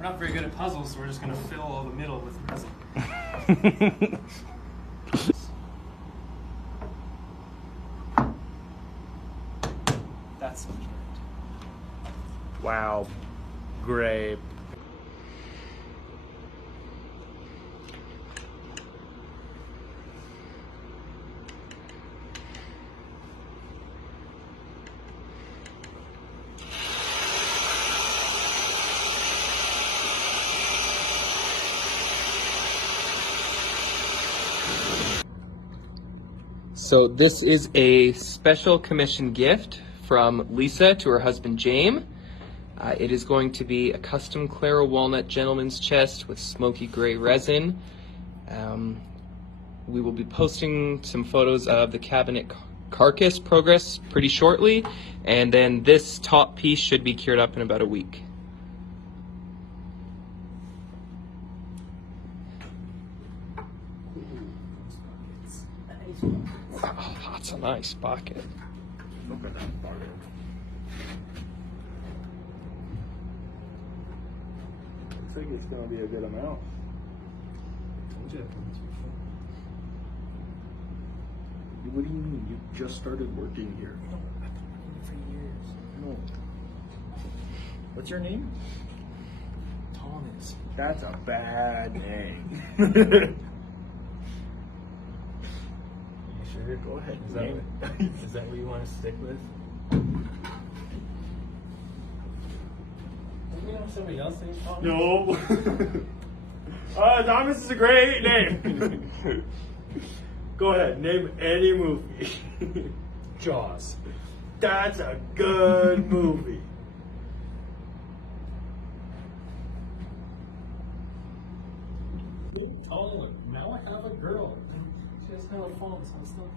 We're not very good at puzzles, so we're just going to fill all the middle with the puzzle. That's so great. Wow. Great. So this is a special commission gift from Lisa to her husband James. It is going to be a custom Claro walnut gentleman's chest with smoky gray resin. We will be posting some photos of the cabinet carcass progress pretty shortly, and then this top piece should be cured up in about a week. Oh, that's a nice bucket. Look at that bucket. Looks like it's gonna be a good amount. What do you mean? You just started working here. No, I've been working for years. No. What's your name? Thomas. That's a bad name. You sure? Go ahead. Is Name that, it. is that what you want to stick with? Don't we have somebody else named Thomas? No. Thomas is a great name. Go ahead, name any movie. Jaws. That's a good movie. Oh, now I have a girl. She doesn't have a phone, so I'm still